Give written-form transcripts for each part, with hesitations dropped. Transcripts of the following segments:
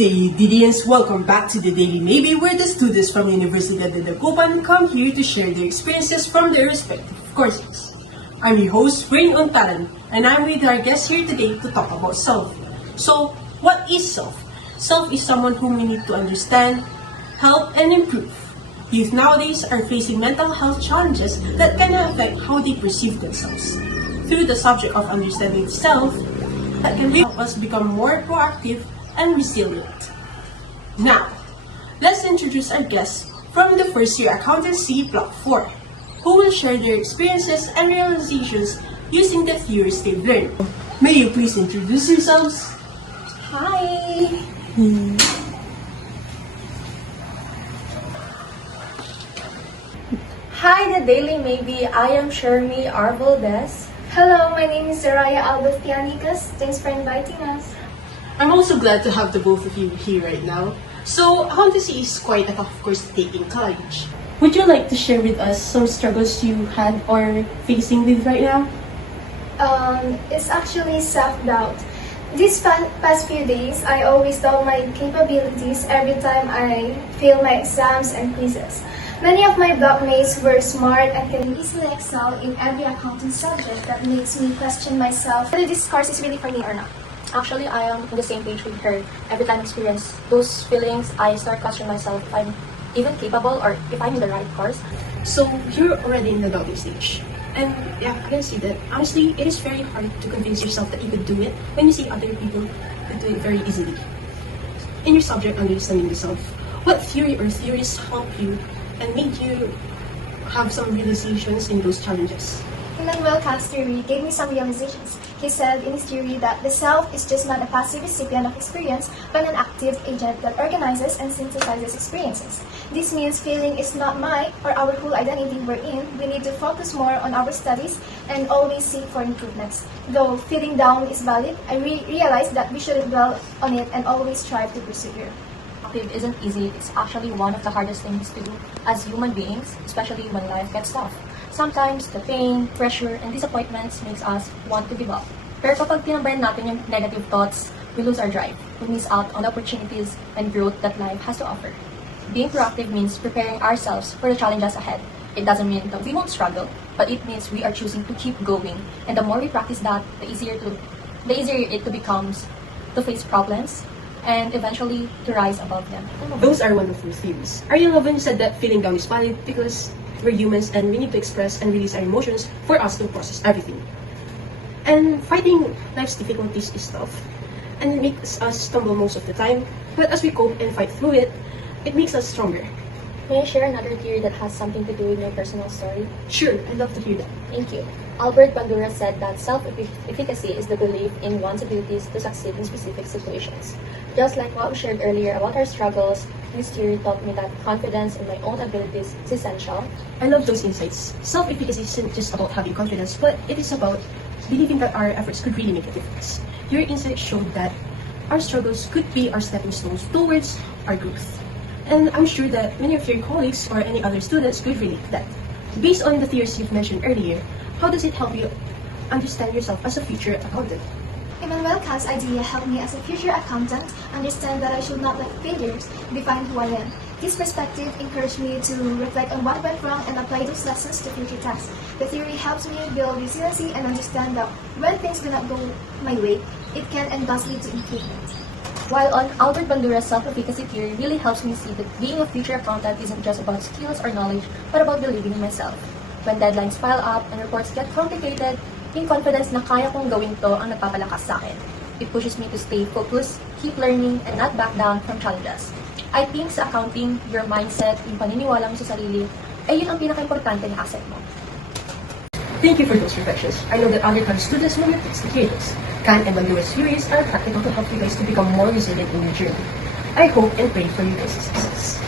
day, Didians. Welcome back to the Daily Maybe, where the students from University of Dagupan come here to share their experiences from their respective courses. I'm your host, Untalan, and I'm with our guest here today to talk about self. So, what is self? Self is someone whom we need to understand, help, and improve. Youth nowadays are facing mental health challenges that can affect how they perceive themselves. Through the subject of understanding self, that can help us become more proactive and resilient. Now, let's introduce our guests from the first year accountancy block 4, who will share their experiences and realizations using the theories they've learned. May you please introduce yourselves? Hi! Hi, the Daily Maybe. I am Shermy R. Valdez. Hello, my name is Zaraiah, Albeth, Anikas. Thanks for inviting us. I'm also glad to have the both of you here right now. So, accountancy is quite a tough course to take in college. Would you like to share with us some struggles you had or facing with right now? It's actually self-doubt. These past few days, I always doubt my capabilities every time I fail my exams and quizzes. Many of my blockmates were smart and can easily excel in every accounting subject that makes me question myself whether this course is really for me or not. Actually, I am on the same page with her. Every time I experience those feelings, I start questioning myself if I'm even capable or if I'm in the right course. So, you're already in the doubting stage. And yeah, I can see that. Honestly, it is very hard to convince yourself that you could do it when you see other people who do it very easily. In your subject, understanding yourself, what theory or theories help you and made you have some realizations in those challenges? Immanuel Kant's theory gave me some realizations. He said in his theory that the self is just not a passive recipient of experience, but an active agent that organizes and synthesizes experiences. This means feeling is not my or our whole identity we're in. We need to focus more on our studies and always seek for improvements. Though feeling down is valid, I realized that we shouldn't dwell on it and always strive to persevere. It isn't easy. It's actually one of the hardest things to do as human beings, especially when life gets tough. Sometimes, the pain, pressure, and disappointments makes us want to give up. Pero kapag tinambayan natin yung negative thoughts, we lose our drive. We miss out on the opportunities and growth that life has to offer. Being proactive means preparing ourselves for the challenges ahead. It doesn't mean that we won't struggle, but it means we are choosing to keep going. And the more we practice that, the easier it becomes to face problems and eventually to rise above them. Those are wonderful theories. Ariel Lovin said that feeling down is valid because we're humans and we need to express and release our emotions for us to process everything. And fighting life's difficulties is tough, and it makes us stumble most of the time, but as we cope and fight through it, it makes us stronger. May I share another theory that has something to do with my personal story? Sure, I'd love to hear that. Thank you. Albert Bandura said that self-efficacy is the belief in one's abilities to succeed in specific situations. Just like what we shared earlier about our struggles, this theory taught me that confidence in my own abilities is essential. I love those insights. Self-efficacy isn't just about having confidence, but it is about believing that our efforts could really make a difference. Your insights showed that our struggles could be our stepping stones towards our growth. And I'm sure that many of your colleagues or any other students could relate to that. Based on the theories you've mentioned earlier, how does it help you understand yourself as a future accountant? Immanuel Kant's idea helped me as a future accountant understand that I should not let failures define who I am. This perspective encouraged me to reflect on what went wrong and apply those lessons to future tasks. The theory helps me build resiliency and understand that when things do not go my way, it can and does lead to improvement. While on Albert Bandura's self-efficacy theory really helps me see that being a future accountant isn't just about skills or knowledge, but about believing in myself. When deadlines pile up and reports get complicated, yung confidence na kaya kong gawin to ang nagpapalakas sa akin. It pushes me to stay focused, keep learning, and not back down from challenges. I think sa accounting, your mindset, yung paniniwala mo sa sarili, ay yun ang pinaka-importante na asset mo. Thank you for those reflections. I know that other college students will not text the heroes. Kant and Bandura's theories are practical to help you guys to become more resilient in your journey. I hope and pray for you guys' success.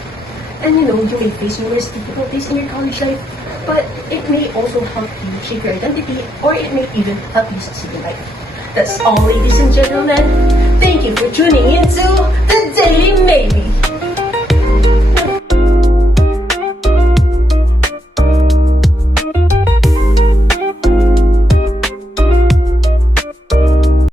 And you know, you may face numerous difficulties in your college life, but it may also help you shape your identity, or it may even help you succeed in life. That's all, ladies and gentlemen. Thank you for tuning into the Daily Maybe.